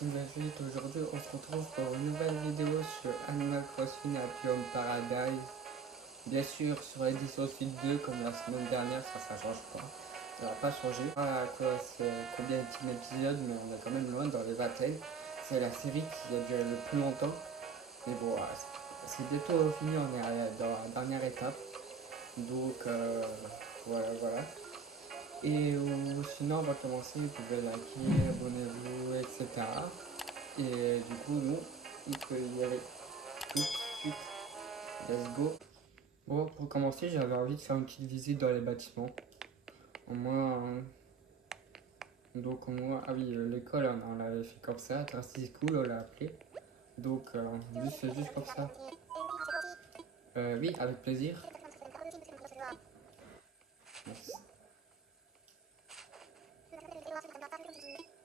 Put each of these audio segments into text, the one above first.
Team Vasite. Aujourd'hui on se retrouve pour une nouvelle vidéo sur Animal Crossing Happy Home Paradise. Bien sûr sur l'édition Sud 2 comme la semaine dernière, ça change pas. Ça va pas changer. Pas à cause combien d'épisodes, mais on est quand même loin dans les vingtaines. C'est la série qui a duré le plus longtemps. Mais bon, c'est bientôt fini, on est dans la dernière étape. Donc voilà. Et sinon, on va commencer. Vous pouvez liker, abonnez-vous, etc. Et du coup, nous, il peut y aller tout de suite. Let's go. Bon, pour commencer, j'avais envie de faire une petite visite dans les bâtiments. Au moins, donc au moins, ah oui, l'école, on l'avait fait comme ça. Trusty School, on l'a appelé. Donc, juste comme ça. Oui, avec plaisir. Merci.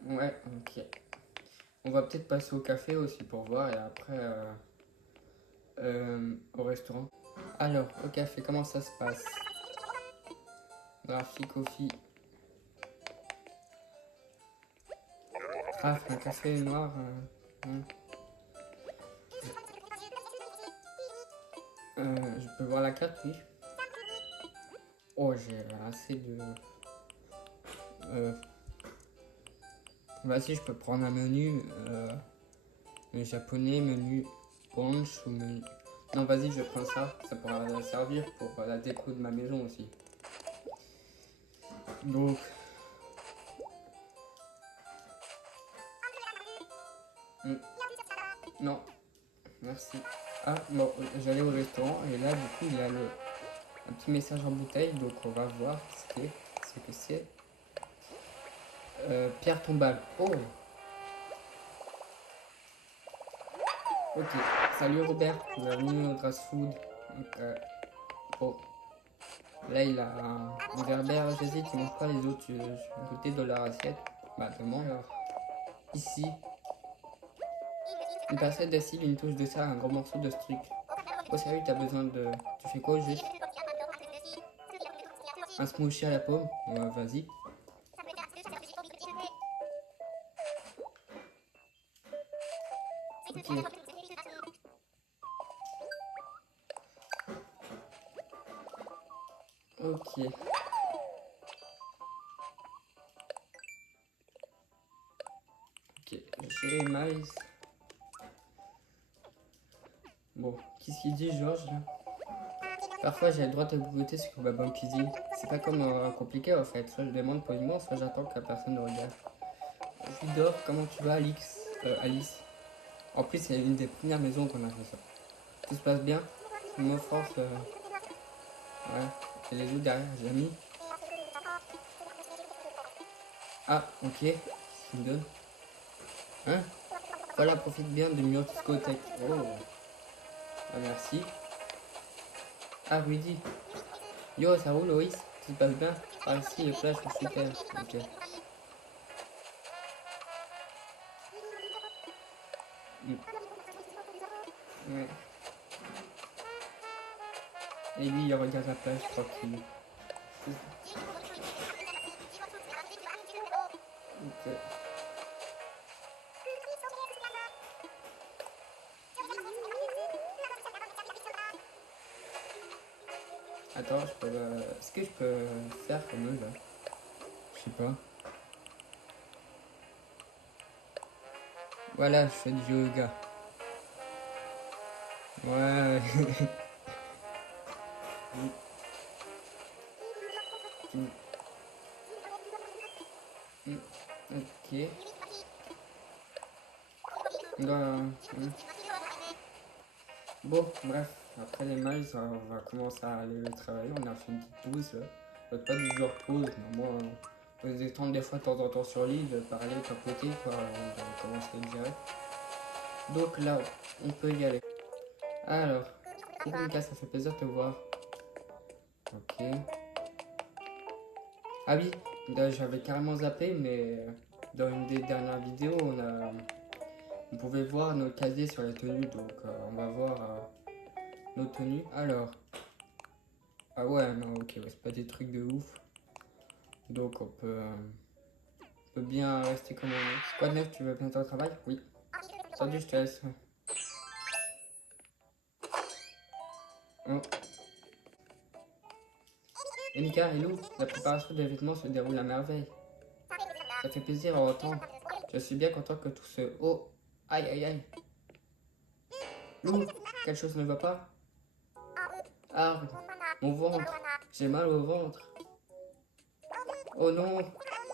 Ouais, ok. On va peut-être passer au café aussi pour voir et après au restaurant. Alors, au café, comment ça se passe? Graphique, coffee. Ah, un café noir. Je peux voir la carte, oui. Oh, j'ai assez de... Vas-y, je peux prendre un menu japonais, menu punch ou menu... Non, vas-y, je prends ça. Ça pourra servir pour la déco de ma maison aussi. Donc... Non, merci. Ah, bon, j'allais au restaurant et là, du coup, il y a un petit message en bouteille, donc on va voir ce que c'est. Pierre tombale. Oh, ok. Salut Robert, bienvenue au Grass Food. Donc, bon, là il a un Gerbert, j'hésite, il mange pas les autres côté de leur assiette. Bah, demande alors. Ici, une pincette d'acide, une touche de sel, un gros morceau de truc. Oh, salut, t'as besoin de. Tu fais quoi juste? Un smoothie à la pomme? Ouais, vas-y. Ok. Ok. Ok, j'ai les maïs. Bon, qu'est-ce qu'il dit Georges là? Parfois j'ai le droit de goûter ce que ma bonne cuisine. C'est pas comme compliqué en fait. Soit je demande poliment, soit j'attends que la personne me regarde. J'adore, comment tu vas Alice? En plus c'est une des premières maisons qu'on a fait ça. Tout se passe bien? Je m'offense. Ouais, j'ai les autres derrière, j'ai mis. Ah, ok. Qu'est-ce qu'il me donne? Hein? Voilà, profite bien de Mio discothèque. Oh, ah, merci. Ah, Rudy. Yo, ça roule, Loïs? Tout se passe bien? Par ici, les plages sont super. Ok. Ouais. Et lui, il regarde la plage tranquille. Ok. Attends, je peux. Est-ce que je peux faire comme eux là? Je sais pas. Voilà, je fais du yoga. Ouais. Ok. Non. Bon, bref. Après les miles, on va commencer à aller travailler. On a fait une petite pause là. Pas du genre pause, mais moi, on se détendre des fois de temps en temps sur l'île, parler, papoter, quoi. On va commencer direct. Donc là, on peut y aller. Alors, coucou Mika, ça fait plaisir de te voir. Ok. Ah oui, j'avais carrément zappé, mais dans une des dernières vidéos, on pouvait voir nos casiers sur les tenues, donc on va voir nos tenues. Alors, ah ouais, non, ok, ouais, c'est pas des trucs de ouf, donc on peut peut bien rester comme on est. C'est quoi de neuf, tu veux bientôt au travail? Oui. Salut, je te laisse. Oh. Et Mika, hello, la préparation des vêtements se déroule à merveille. Ça fait plaisir à entendre. Je suis bien content que tout se... Oh, aïe, aïe, aïe. Lou, quelque chose ne va pas? Ah, mon ventre. J'ai mal au ventre. Oh non,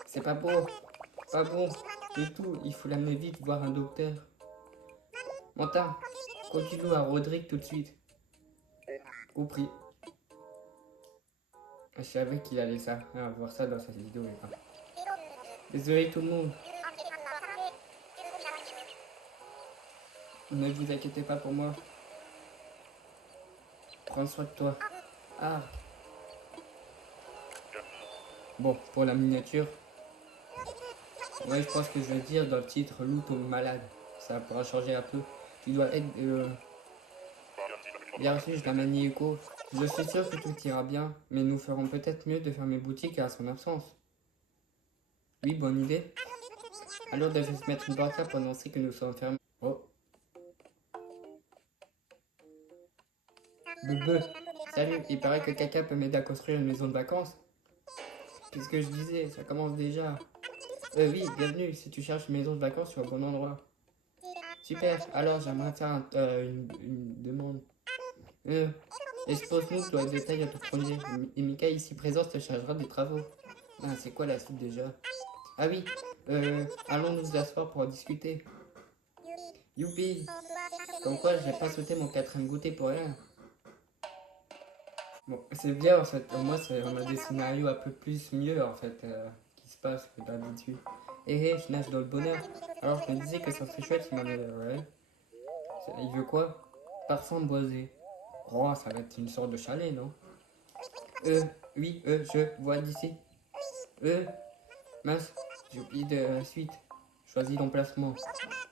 c'est pas beau. Pas bon du tout. Il faut l'amener vite voir un docteur. Manta, continue à Rodrigue tout de suite. Compris. Je savais qu'il allait ça, voir ça dans sa vidéo. Désolé tout le monde. Ne vous inquiétez pas pour moi. Prends soin de toi. Ah. Bon, pour la miniature. Ouais, je pense que je vais dire dans le titre Lou tombe malade. Ça pourra changer un peu. Tu dois être... Bien reçu, je l'amène Nico. Je suis sûr que tout ira bien, mais nous ferons peut-être mieux de fermer boutique à son absence. Oui, bonne idée. Alors devait se mettre une pancarte pour annoncer que nous sommes fermés. Oh. Bebe. Salut, il paraît que quelqu'un peut m'aider à construire une maison de vacances. Qu'est-ce que je disais? Ça commence déjà. Oui, bienvenue. Si tu cherches une maison de vacances, tu es au bon endroit. Super. Alors, j'aimerais faire une demande. Expose-nous tous les détails à tout projet. Et Mika, ici présent, te chargera des travaux. Ah, c'est quoi la suite déjà? Ah oui, allons nous asseoir pour en discuter. Youpi! Comme quoi, j'ai pas sauté mon quatrième goûter pour rien. Bon, c'est bien en fait. Au moins, on a des scénarios un peu plus mieux en fait qui se passent que d'habitude. Hé, je nage dans le bonheur. Alors, je me disais que ça serait chouette, il m'en avait. Ouais. Il veut quoi? Parfum boisé. Oh, ça va être une sorte de chalet, non? Oui, je vois d'ici. Mince, j'ai oublié de la suite. Choisis l'emplacement.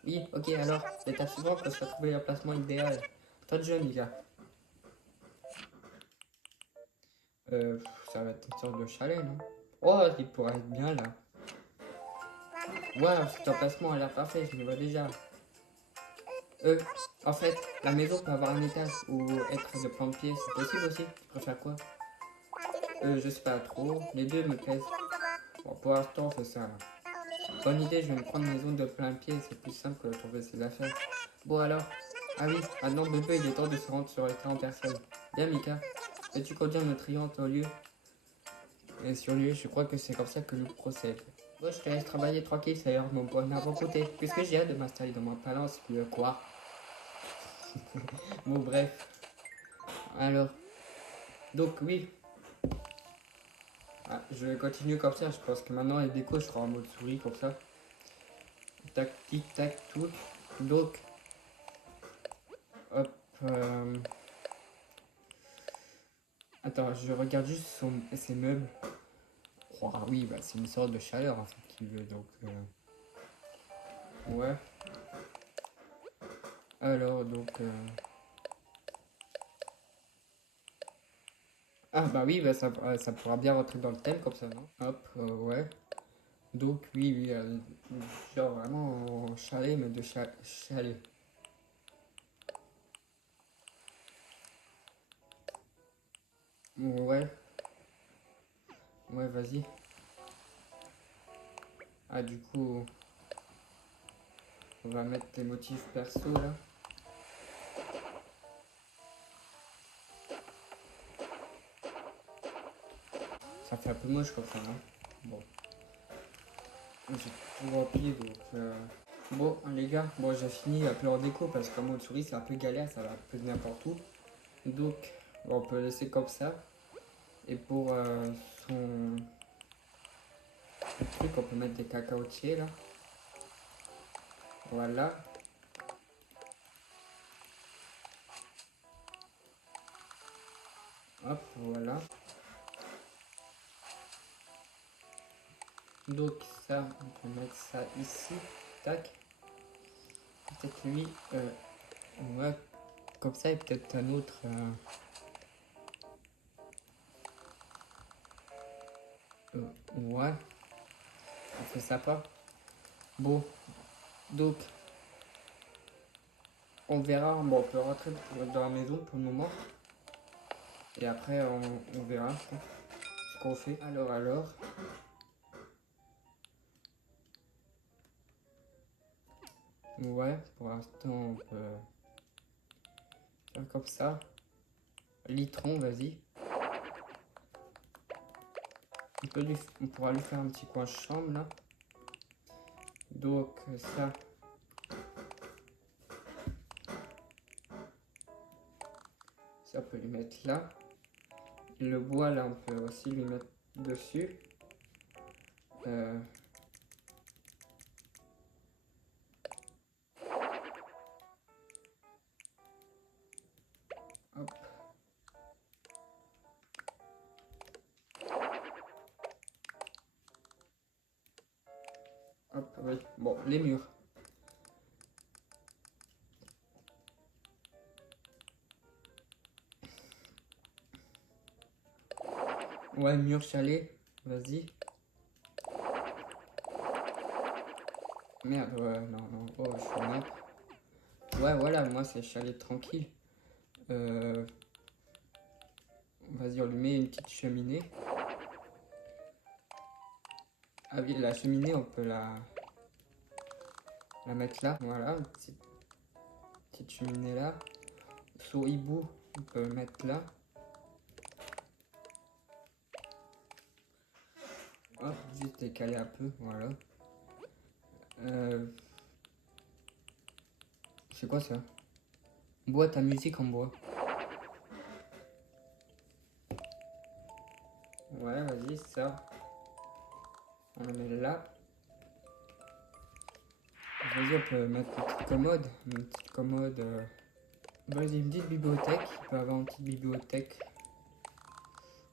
Oui, ok, alors, l'étape suivante, ça sera trouver l'emplacement idéal. Toi de jeu, Mika. Ça va être une sorte de chalet, non? Oh, il pourrait être bien là. Waouh, cet emplacement a l'air parfait, je me vois déjà. En fait, la maison peut avoir un étage ou être de plan de pied, c'est possible aussi? Tu préfères quoi? Je sais pas trop, les deux me plaisent. Bon, pour l'instant, c'est ça. Bonne idée, je vais me prendre une maison de plein pied, c'est plus simple que de trouver ses affaires. Bon alors, ah oui, maintenant bébé, il est temps de se rendre sur le terrain en personne. Bien Mika, peux-tu conduire notre triante au lieu? Et sur lieu, je crois que c'est comme ça que nous procède. Bon, je te laisse travailler tranquille, ça ira mon bon avant côté, puisque j'ai hâte de m'installer dans ma palance, puis quoi? Bon bref. Alors, donc oui. Ah, je vais continuer comme ça, je pense que maintenant les décos, je serai en mode souris comme ça. Tac, tic, tac, tout. Donc, hop. Attends, je regarde juste ses meubles. Oh, ah oui, bah, c'est une sorte de chaleur en fait qu'il veut, donc... Ouais. Alors, donc... Ah bah oui, bah, ça pourra bien rentrer dans le thème comme ça, non? Hop, ouais. Donc oui, oui, genre vraiment en chalet, mais de chalet. Ouais, ouais, vas-y. Ah, du coup, on va mettre les motifs perso là. Ça fait un peu moche comme ça, non? Bon, j'ai tout rempli donc. Bon, les gars, bon, j'ai fini un peu en déco parce que comme mode souris, c'est un peu galère, ça va un peu de n'importe où. Donc, bon, on peut laisser comme ça. Et pour son truc, on peut mettre des cacaotiers là. Voilà. Hop, voilà. Donc ça, on peut mettre ça ici. Tac. Peut-être lui, ouais, comme ça et peut-être un autre. Ouais. c'est sympa. Bon, donc on verra. Bon, on peut rentrer dans la maison pour le moment. Et après, on verra ce qu'on fait. Alors. Ouais, pour l'instant, on peut faire comme ça. Litron, vas-y. On pourra lui faire un petit coin chambre, là. Donc, ça. Ça, on peut lui mettre là. Le bois, là, on peut aussi lui mettre dessus. Hop. Hop, oui. Bon, les murs. Ouais, mur chalet. Vas-y. Merde, ouais, non. Oh, je suis nappe. Ouais, voilà, moi, c'est chalet tranquille. Vas-y, on lui met une petite cheminée. Ah oui, la cheminée, on peut la mettre là. Voilà, une petite cheminée là. Seau hibou, on peut le mettre là. Hop, juste décaler un peu, voilà. C'est quoi ça? Boîte à musique en bois. Ouais, vas-y, ça. On le met là. Vas-y, on peut mettre une petite commode. Une petite commode. Vas-y, une petite bibliothèque. Il peut avoir une petite bibliothèque.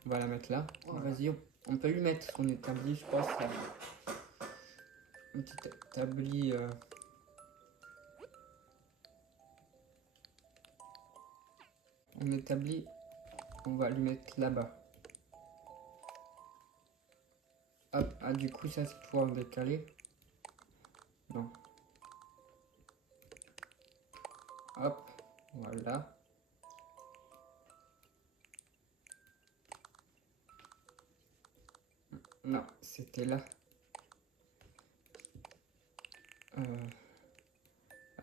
On va la mettre là. Vas-y, on peut lui mettre son établi, je pense. Un petit établi. On établit. On va lui mettre là-bas. Hop, ah, du coup, ça c'est pour en décaler. Non. Hop, voilà. Non, c'était là. Ah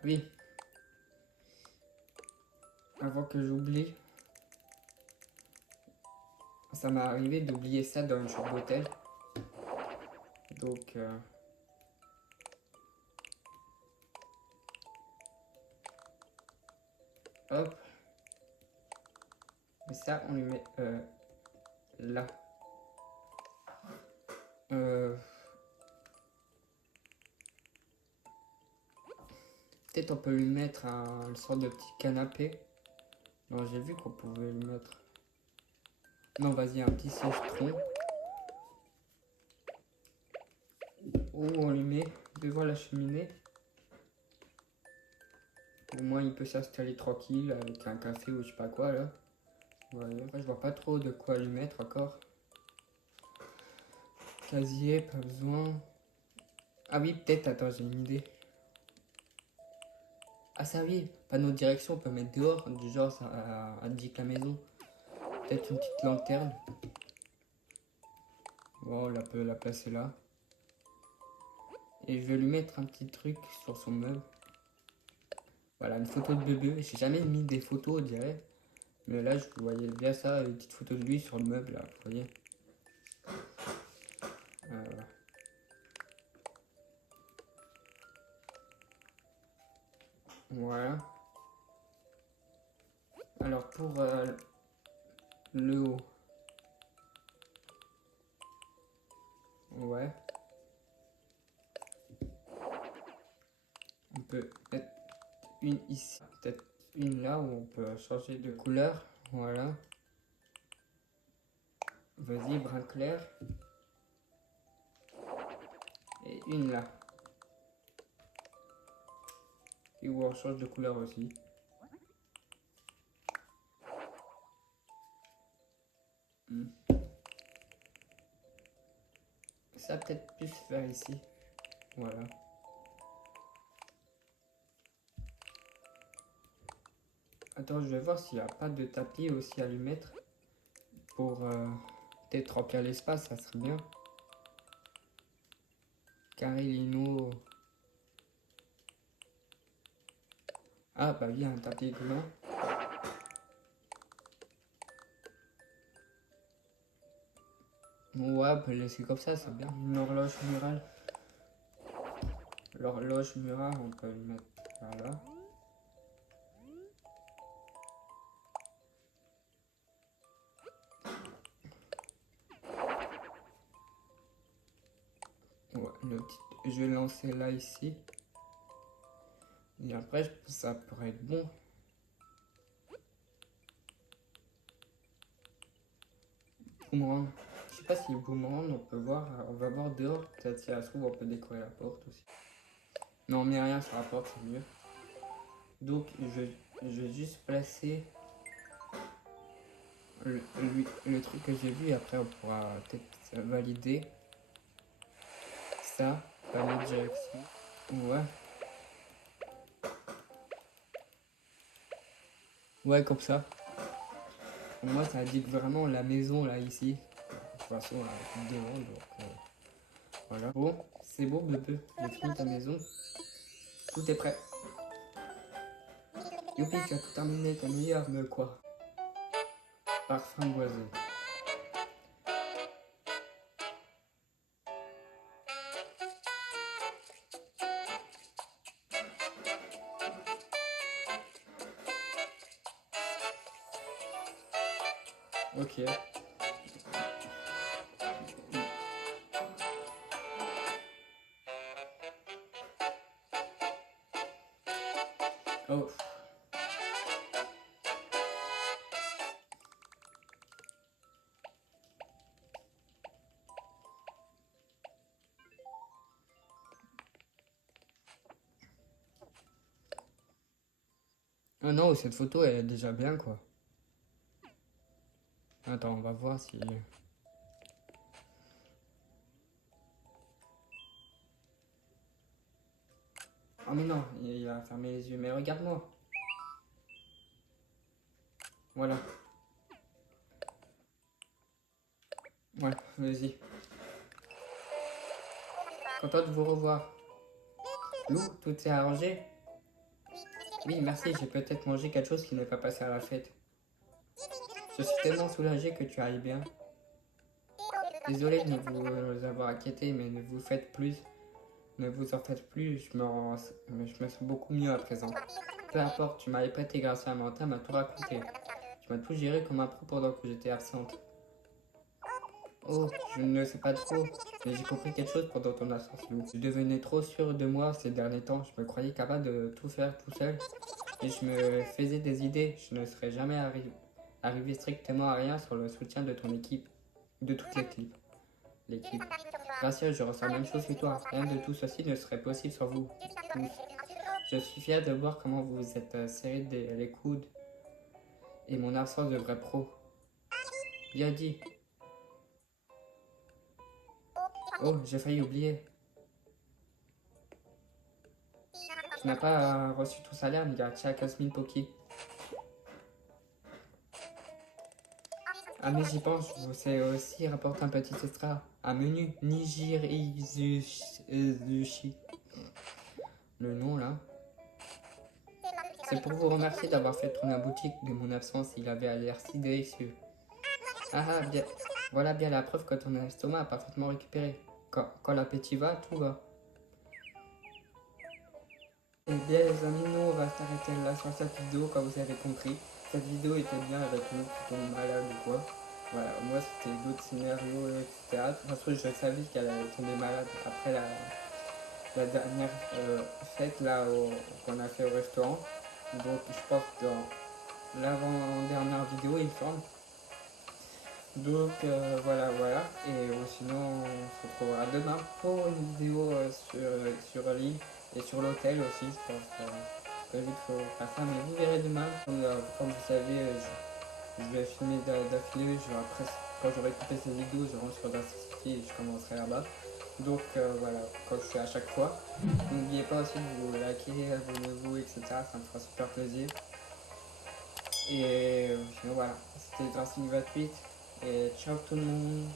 oui. Avant que j'oublie. Ça m'est arrivé d'oublier ça dans une chambre d'hôtel. Donc... hop. Et ça, on lui met là. Peut-être on peut lui mettre une sorte de petit canapé. Non, j'ai vu qu'on pouvait lui mettre... Non, vas-y, un petit siège-tronc. Où on lui met devant la cheminée. Au moins, il peut s'installer tranquille avec un café ou je sais pas quoi, là. Ouais, je vois pas trop de quoi lui mettre encore. Casier, pas besoin. Ah oui, peut-être, attends, j'ai une idée. Ah ça oui, panneau de direction, on peut mettre dehors, du genre ça indique la maison. Peut-être une petite lanterne. Bon, on peut la placer là. Et je vais lui mettre un petit truc sur son meuble. Voilà, une photo de bébé. J'ai jamais mis des photos, on dirait. Mais là, je voyais bien ça, une petite photo de lui sur le meuble, là, vous voyez. Voilà. Alors, pour le haut. Ouais. On peut mettre une ici. Peut-être une là où on peut changer de couleur. Voilà. Vas-y, brun clair. Et une là. Et où on change de couleur aussi. Ça peut-être plus vers ici. Voilà. Attends, je vais voir s'il n'y a pas de tapis aussi à lui mettre. Pour peut-être remplir l'espace, ça serait bien. Carilino. Ah bah oui, un tapis goulant. Ouais, on peut le laisser comme ça, c'est bien. Une horloge murale. L'horloge murale, on peut le mettre là. Ouais, je vais lancer là, ici. Et après, ça pourrait être bon. Boomerang. Je sais pas si boomerang, on peut voir. On va voir dehors. Peut-être si elle se trouve, on peut décorer la porte aussi. Non, on met rien sur la porte, c'est mieux. Donc, je vais juste placer le truc que j'ai vu. Après, on pourra peut-être valider ça par notre direction. Ouais. Ouais, comme ça. Pour moi, ça indique vraiment la maison là, ici. De toute façon, là, avec des rangs, donc voilà. Bon, c'est bon, bébé. J'ai fini ta maison. Tout est prêt. Youpi, tu as tout terminé, t'es meilleur, mais quoi? Parfum boisé. Ok. Oh. Ah non, cette photo elle est déjà bien quoi. Attends, on va voir si. Oh mais non, il a fermé les yeux. Mais regarde-moi. Voilà. Ouais, vas-y. Content de vous revoir. Lou, tout est arrangé? Oui, merci, j'ai peut-être mangé quelque chose qui n'est pas passé à la fête. Je suis tellement soulagé que tu ailles bien. Désolé de vous avoir inquiété, mais ne vous faites plus. Ne vous en faites plus, je me sens beaucoup mieux à présent. Peu importe, tu m'avais prêté grâce à Manta, m'a tout raconté. Tu m'as tout géré comme un pro pendant que j'étais absente. Oh, je ne sais pas trop, mais j'ai compris quelque chose pendant ton absence, Lou. Je devenais trop sûr de moi ces derniers temps. Je me croyais capable de tout faire tout seul. Et je me faisais des idées. Je ne serais jamais arrivé strictement à rien sans le soutien de ton équipe. De toute l'équipe. Gracieux, je ressens la même chose que toi. Rien de tout ceci ne serait possible sans vous tous. Je suis fier de voir comment vous vous êtes serré les coudes et mon absence de vrai pro. Bien dit. Oh, j'ai failli oublier. Tu n'as pas reçu ton salaire, Ngacha Kasmin Poki. Ah mais j'y pense, je vous sais aussi rapporter un petit extra. Un menu Nigiri Sushi. Le nom là. C'est pour vous remercier d'avoir fait tourner la boutique de mon absence, il avait l'air si délicieux. Ah ah, bien. Voilà bien la preuve que ton estomac a parfaitement récupéré. Quand l'appétit va, tout va. Et bien les amis, nous on va s'arrêter là sur cette vidéo comme vous avez compris. Cette vidéo était bien avec nous qui tombe malade ou quoi. Voilà, moi c'était d'autres scénarios, etc. De toute façon je savais qu'elle allait tomber malade après la dernière fête là qu'on a fait au restaurant. Donc je pense dans l'avant-dernière vidéo il me semble. Donc voilà. Et sinon on se retrouvera demain pour une vidéo sur l'île et sur l'hôtel aussi. Je pense que vite faut faire ça, mais vous verrez demain. Comme vous savez, je vais filmer d'affilée. Après, quand j'aurai coupé ces vidéos, je rentre sur Dark City et je commencerai là-bas. Donc voilà, comme je fais à chaque fois. N'oubliez pas aussi de vous liker, abonnez-vous, etc. Ça me fera super plaisir. Et sinon voilà, c'était le Dransling 28. Et ciao tout le monde.